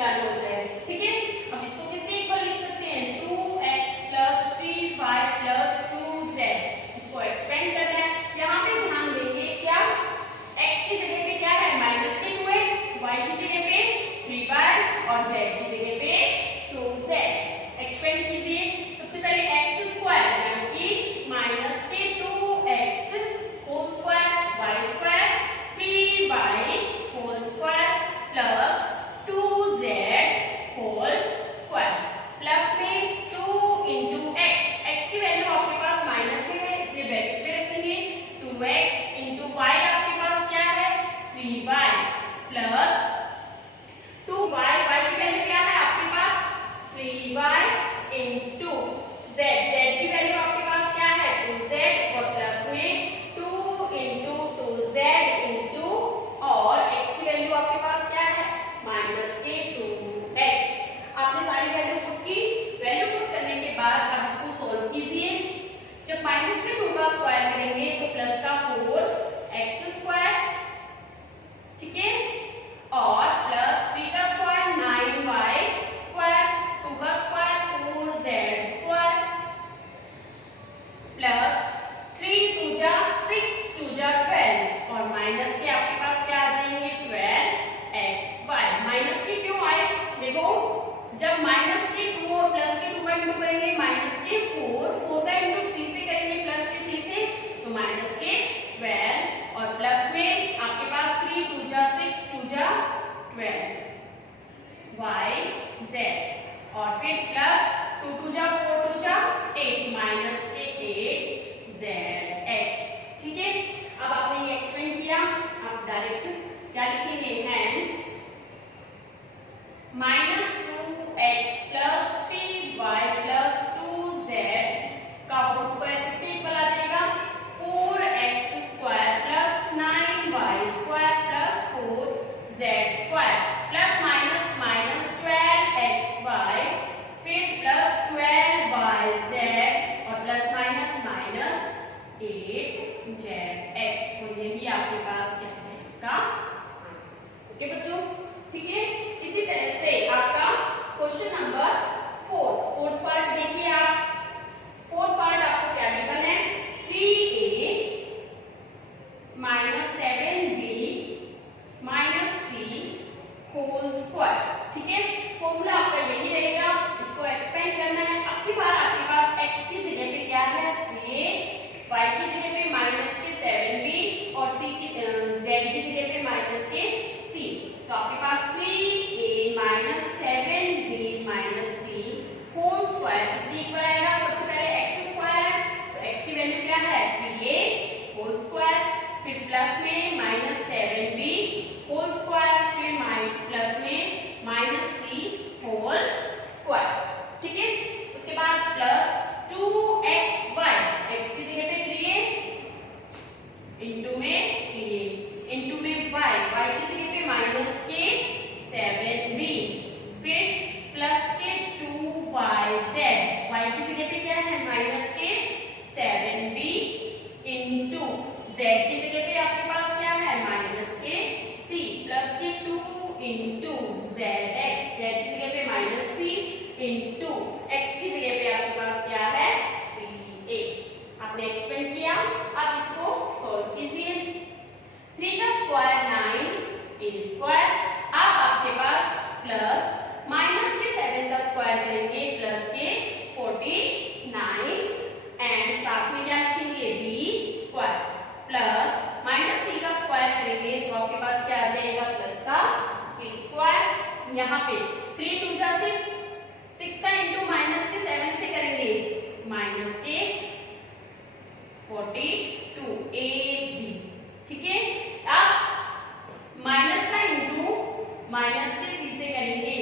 निकालना हो जाएगा। ठीक है, अब इसको किसके इक्वल लिख सकते हैं 2x plus 3y plus 2z। इसको एक्सपेंड करना है। यहाँ पे ध्यान देंगे क्या x की जगह पे क्या है माइनस के 2x, y की जगह पे 3y और z की जगह पे 2z। एक्सपेंड कीजिए। सबसे पहले x स्क्वायर यानी कि माइनस के 2x whole square y square 3y whole square plus 2z whole square plus में 2 इंटू x की वैल्यू आपके पास माइनस में है इसलिए ब्रैकेट में रखेंगे 2x इंटू y आपके पास क्या है 3y प्लस 2y, y की वैल्यू क्या है आपके पास 3y इंटू z, z की वैल्यू आपके पास क्या है 2z और प्लस में 2 इंटू 2z इंटू और x की वैल्यू आपके पास क्या है माइनस के 2x। आपने सारी वैल्यू पुट की। वैल्यू पुट करने के बाद अब इसको सॉल्व कीजिए। जब माइनस के 2 का स्क्वायर करेंगे तो प्लस का 4x स्क्वायर, ठीक है, और प्लस 3 का स्क्वायर 9y स्क्वायर, 2 का स्क्वायर 4z स्क्वायर प्लस 3 2 जा 6 2 जा 12 और माइनस के आपके पास क्या आ जाएंगे 12xy। माइनस के क्यों आए देखो, जब माइनस के 2 और प्लस के 2 का इंटू करेंगे माइनस के 4 का इंटू 3 से करेंगे प्लस के 3 से तो माइनस के 12 और प्लस में आपके पास 3 2 जा 6 2 जा 12 y z और फिर प्लस 2 2 जा 4 2 जा 8 माइनस के 8 z x। ठीक है, अब आपने ये एक्सपेंड किया। आप डायरेक्ट क्या लिखेंगे hence minus 2x plus 3y plus 2z का होल स्क्वायर किसके इक्वल आ जाएगा 4x square plus 9y square plus 4z square plus minus minus 12xy फिर प्लस 12yz और प्लस माइनस माइनस 8zx। तो यही आपके पास क्या है इसका आंसर। ओके बच्चों, ठीक है। इसी तरह से आपका क्वेश्चन नंबर 4 पार्ट देखिए आप। 4 पार्ट आपको क्या गिवन है 3a minus 7b minus c whole square. ठीक है, फॉर्मूला आपका यही रहेगा। इसको एक्सपेंड करना है। अब की बार आपके पास x की जगह पे क्या है 3a, y की जगह पे माइनस के 7b और z की जगह पे माइनस के c। तो आपके पास 3a minus 7b minus c whole square इसके इक्वल आएगा। सबसे पहले x स्क्वायर है तो x की वैल्यू क्या है 3a होल स्क्वायर फिर प्लस में माइनस 7b होल स्क्वायर फिर प्लस में माइनस c होल स्क्वायर। ठीक है, उसके बाद प्लस 2xy, x की जगह पे 3a इंटू में 3a इंटू में y की जगह पे माइनस के 7b फिर प्लस के 2yz, y की जगह पे क्या है माइनस के 7b इंटू z की जगह पे आपके पास क्या है माइनस के c प्लस के 2 इंटू zx, z की जगह पे माइनस c इंटू x की जगह पे आपके पास क्या है 3a। आपने एक्सपेंड किया। अब इसको सॉल्व कीजिए। 3 का स्क्वायर 9a स्क्वायर। अब आपके पास प्लस माइनस के 7 का स्क्वायर करेंगे प्लस के 49 एंड साथ में क्या लिखेंगे b square plus minus c का स्क्वायर करेंगे तो आपके पास क्या आ जाएगा प्लस का c स्क्वायर। यहाँ पे 3 2 जा 6 का इंटू माइनस के 7 से करेंगे माइनस के 42ab। ठीक है, अब माइनस का इंटू माइनस के c से करेंगे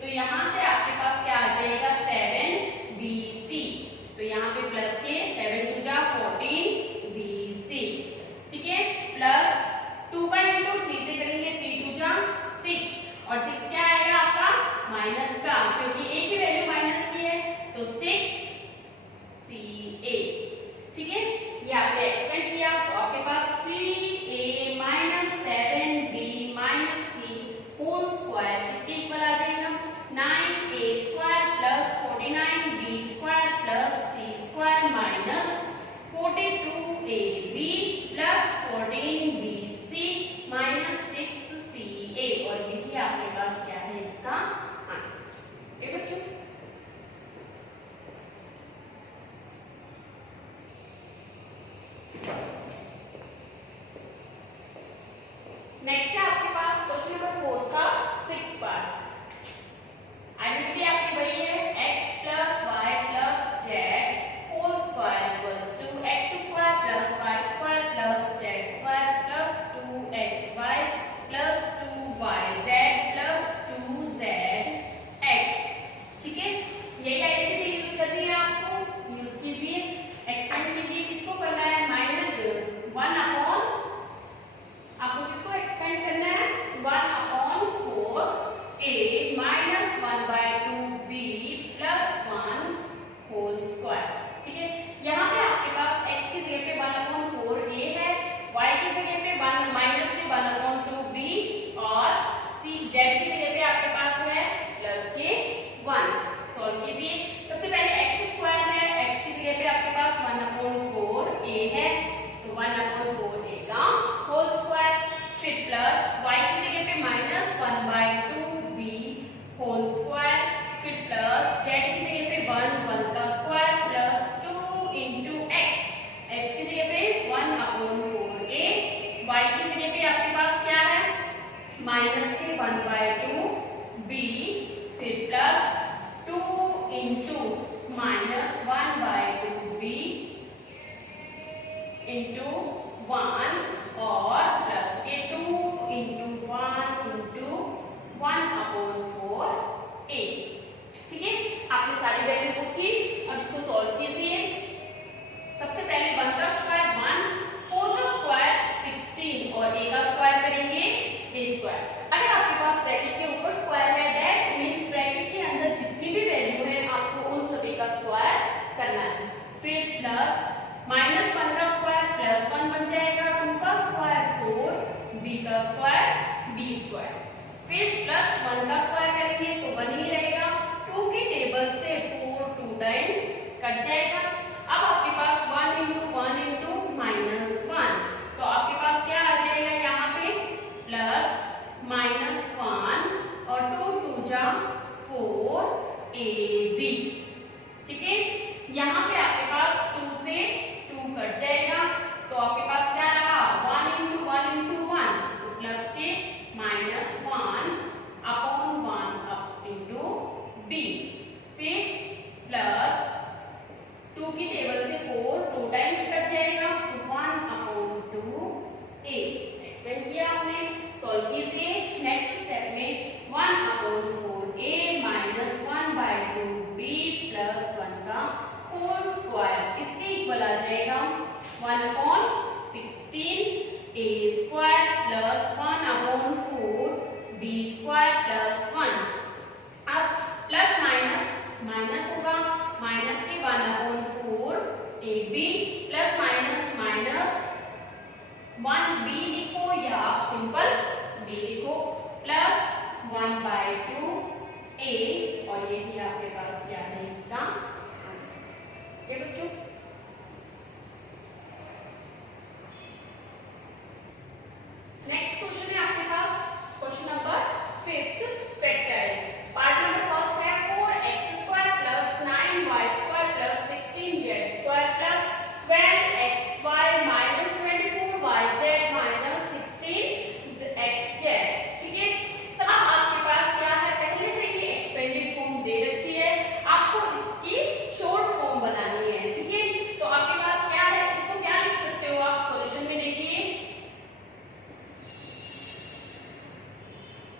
तो यहाँ से आपके पास क्या आ जाएगा 7bc। तो यहाँ पे प्लस के 7 2 जा 14bc। ठीक है, प्लस 2 का इंटू 3 से करेंगे 3 2 जा 6 और 6 क्या आएगा आपका माइनस का क्योंकि a की वैल्यू माइनस की है तो 6ca। ठीक है, ये आपने एक्सपेंड किया तो आपके पास 3a जा 4ab, ठीक है। यहाँ पे आपके पास 2 से 2 कट जाएगा, तो आपके पास क्या रहा 1 into 1 into 1, तो प्लस के minus 1 upon 1 up into b, फिर प्लस 2 की टेबल से 4 2 टाइम्स कट जाएगा, तो 1 अपॉन 2a। एक्सपेंड किया आपने, सॉल्व कीजिए। नेक्स्ट स्टेप में 1 upon 4a minus 1/2b plus 1 का होल स्क्वायर, इसके इक्वल आ जाएगा 1 upon 16a square plus 1 upon 4b square plus 1। अब प्लस माइनस माइनस होगा, माइनस के 1 upon 4ab plus minus minus 1b लिखो या आप सिंपल b लिखो प्लस 1/2a, और यही आपके पास क्या है इसका आंसर। ये बच्चों नेक्स्ट क्वेश्चन है आपके पास, question number 5th factorise. Part number first है 4x square plus 9y square plus 16z square plus 12xy minus 24yz minus 16xz, ठीक है। सब आपके पास क्या है, पहले से ही एक्सपेंडेड फॉर्म दे रखी है, आपको इसकी शॉर्ट फॉर्म बनानी है, ठीक है। तो आपके पास क्या है, इसको क्या लिख सकते हो आप, सॉल्यूशन में देखिए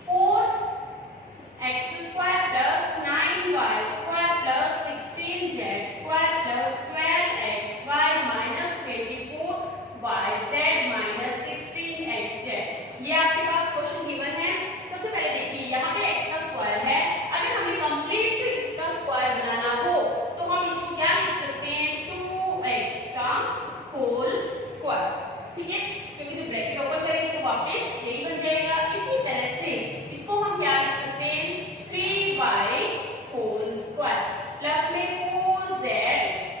4x square plus 9y square plus 16z square plus 12xy minus 24yz minus 16xz, ये आपके पास क्वेश्चन गिवन है। सबसे पहले देखिए यहाँ पे x का स्क्वायर है, अगर हमें कंप्लीट इसका स्क्वायर बनाना हो तो हम इसको क्या लिख सकते हैं 2x का होल स्क्वायर, ठीक है, क्योंकि जब ब्रैकेट ओपन करेंगे तो वापस यही बन जाएगा। इसी तरह से इसको हम क्या लिख सकते हैं 3y होल स्क्वायर प्लस में 4z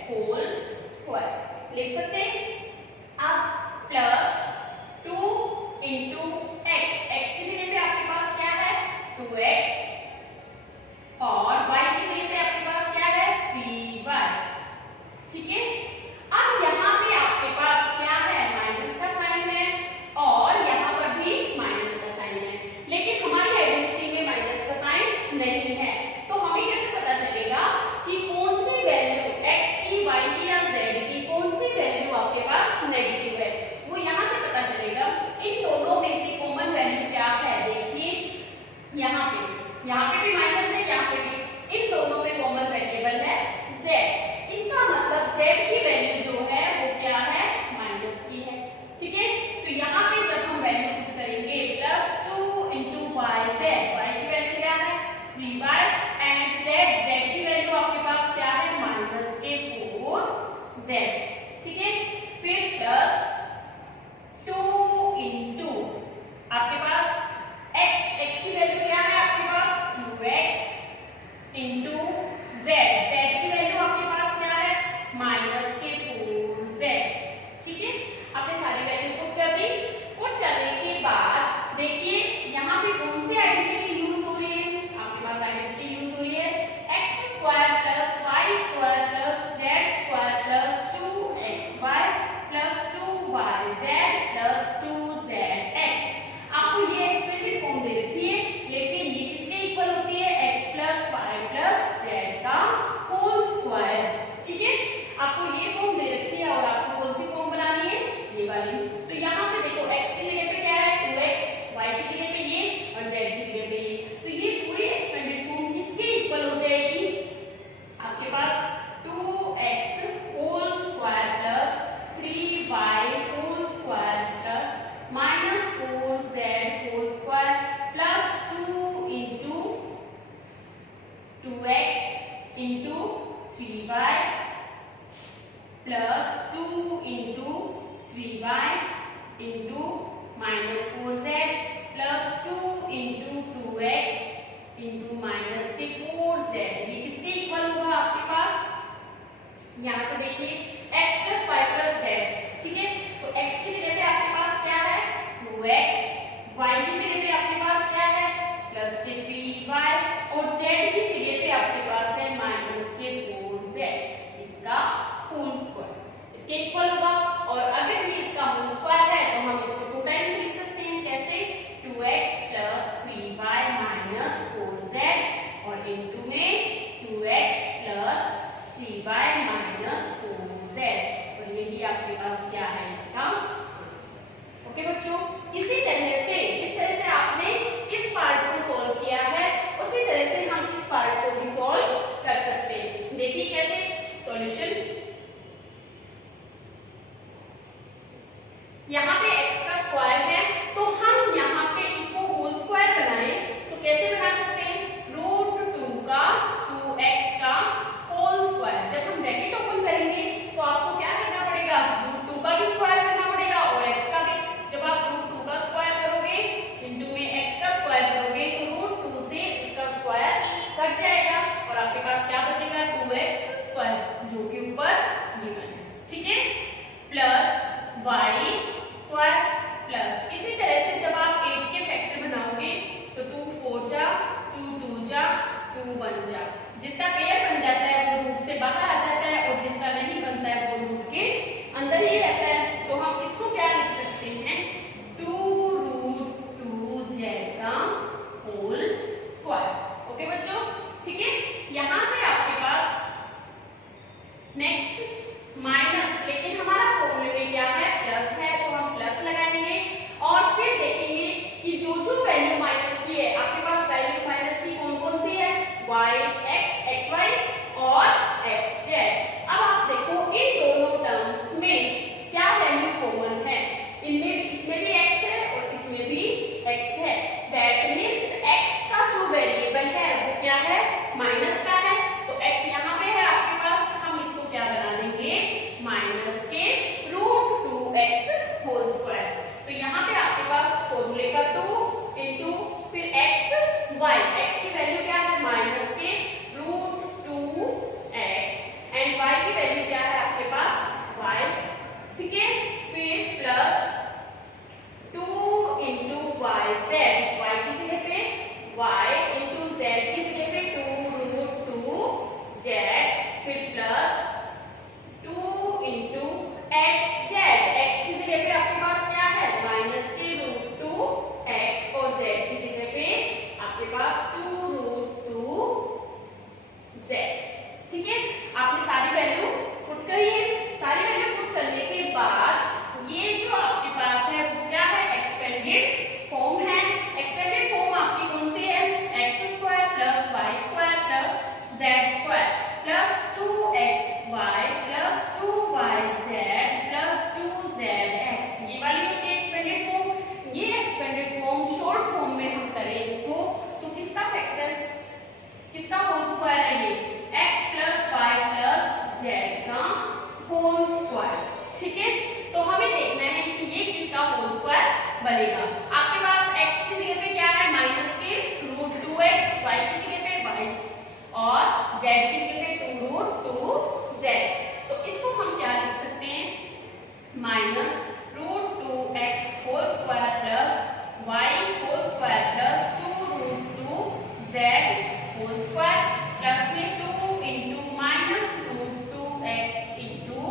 होल स्क्वायर लिख सकते हैं। अब प्लस 2 इंटू एक्स, एक्स की जगह पे आपके पास क्या है 2x, और y की जगह पे आपके पास क्या है 3y, ठीक है। अब यहाँ पे आपके पास क्या है माइनस का साइन है, और यहाँ पर भी माइनस का साइन है, लेकिन हमारी आइडेंटिटी में माइनस का साइन नहीं है, तो हमें कैसे पता चलेगा कि कौन सी वैल्यू x की, y की या z की कौन सी वैल्यू आपके पास नेगेटिव है, वो यहाँ से पता चलेगा। इन दोनों में से कॉमन वैल्यू क्या है, देखिए यहाँ पे भी माइनस है, यहाँ पे भी, इन दोनों में कॉमन वेरिएबल है z, इसका मतलब z की वैल्यू जो है वो क्या है माइनस की है, ठीक है। तो यहाँ पे जब हम वैल्यू पुट करेंगे प्लस 2 इंटू yz, y की वैल्यू क्या है 3y, एंड z की वैल्यू आपके पास क्या है माइनस के 4z, ठीक है। फिर प्लस 2 इंटू आपके पास x की वैल्यू क्या है आपके पास 2x इंटू z की वैल्यू आपके पास क्या है माइनस के 4z, ठीक है। आपने सारी वैल्यू पुट कर दी। पुट करने के बाद देखिए यहाँ पे कौन सी आइडेंटिटी यूज हो रही है, आपके पास आइडेंटिटी यूज हो रही है x square plus y square plus z square plus 2xy plus 2yz plus 2zx। आपको ये एक्सपेंडेड फॉर्म दे रखी है, लेकिन ये किसके इक्वल होती है x plus y plus z का होल स्क्वायर, ठीक है। आपको ये फॉर्म दे रखी है और आपको कौन सी फॉर्म बनानी है ये वाली। तो यहाँ पे देखो x की जगह पे क्या है 2x, y की जगह पे ये और z की जगह पे ये, तो ये पूरी एक्सपेंडेड फॉर्म किसके इक्वल हो जाएगी आपके पास 2x whole square plus 3y whole square plus minus 4z whole square plus 2 into 2x into 3y plus 2 into 3y into minus 4z plus 2 into 2x into minus 4z, ये किसके equal होगा आपके पास, यहाँ से देखिए x plus y plus z, ठीक है। तो x की जगह पे आपके पास क्या है 2x, y की जगह पे आपके पास क्या है प्लस 3y, 2 बन जा। जिसका पेयर बन जाता है वो रूट से बाहर आ जाता है और जिसका नहीं बनता है वो रूट के अंदर ही रहता है। तो हम इसको क्या लिख सकते हैं, 2√2z का होल स्क्वायर। ओके बच्चों, ठीक है। यहां से आपके पास नेक्स्ट माइनस, लेकिन हमारा फॉर्मूले में क्या है, प्लस है, तो हम प्लस लगाएंगे और फिर देखेंगे कि जो जो वैल्यू माइनस की है, आपके पास वैल्यू माइनस की कौन कौन सी है, y x x y और x z। अब आप देखो इन दोनों टर्म्स में क्या वैल्यू कॉमन है, इसमें भी x है और इसमें भी x है। दैट मीन्स x का जो वेरिएबल है वो क्या है, माइनस का है। तो x यहाँ पे है आपके पास, हम इसको क्या बना देंगे, माइनस के √2x होल स्क्वायर। तो यहाँ पे आपके पास फॉर्मूले का 2 इंटू फिर x y, x की वैल्यू क्या है, माइनस के √2x एंड y की वैल्यू क्या है आपके पास, y, ठीक है। फिर प्लस 2 इंटू yz, y की जगह पे y इंटू z की जगह पे 2√2z, फिर प्लस 2 इंटू xz, x की जगह पे आपके पास क्या है, माइनस के √2x और z की जगह पे आपके पास 2√2z, ठीक है। आपने सारी वैल्यू पुट करी है। सारी वैल्यू पुट करने के बाद ये जो आपके पास है वो क्या है, एक्सपेंडेड फॉर्म है। एक्सपेंडेड फॉर्म आपकी कौन सी है, x² plus y² plus z² plus 2xy plus 2yz plus 2zx, ये वाली होती है एक्सपेंडेड फॉर्म। ये एक्सपेंडेड फॉर्म शॉर्ट फॉर्म में हम करें इसको तो किसका फैक्टर, किसका होल स्क्वायर है, ये x plus y plus z का होल स्क्वायर, ठीक है। तो हमें देखना है कि ये किसका होल स्क्वायर बनेगा। आपके पास x की जगह पे क्या है, माइनस के √2x, y की जगह पे y और z की जगह पे 2√2z। तो इसको हम क्या लिख सकते हैं, minus √2x whole square plus y whole square plus 2√2z whole square plus में 2 into minus √2x into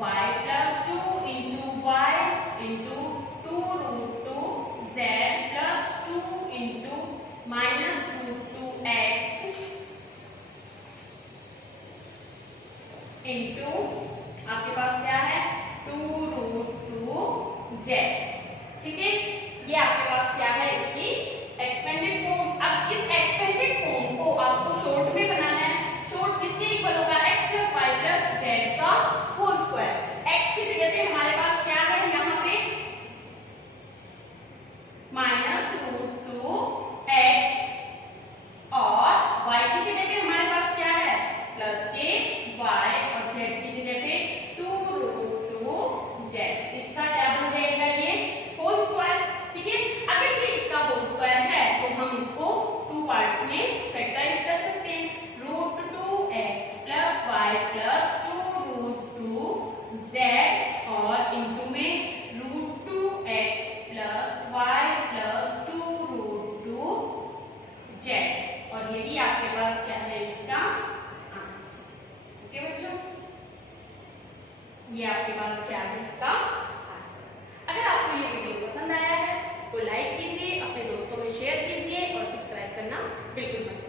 y plus 2 into y into 2√2z plus 2 into minus √2x into आपके पास क्या है, 2√2z, ठीक है। ये आपके पास क्या है, इसकी एक्सपेंडेड फॉर्म। अब इस एक्सपेंडेड फॉर्म को आपको शॉर्ट में बनाना है। शॉर्ट किसके इक्वल होगा, x plus y plus z का होल स्क्वायर। x की जगह पे हमारे पास क्या है, यहाँ पे माइनस √2x और y की जगह पे हमारे पास क्या है, प्लस के y और z की जगह पे 2√2z। इसका क्या बन जाएगा, ये होल स्क्वायर, ठीक है। अगर ये इसका होल स्क्वायर है तो हम इसको 2 पार्ट्स में फैक्टराइज कर सकते हैं। √2x plus y plus 2√2z और इंटू में √2x plus y plus 2√2z, और यही आपके पास क्या है, इसका आंसर। ओके बच्चों, ये आपके पास क्या है, इसका आंसर। अगर आपको ये वीडियो पसंद आया है इसको लाइक कीजिए, अपने दोस्तों में शेयर कीजिए और सब्सक्राइब करना बिल्कुल मत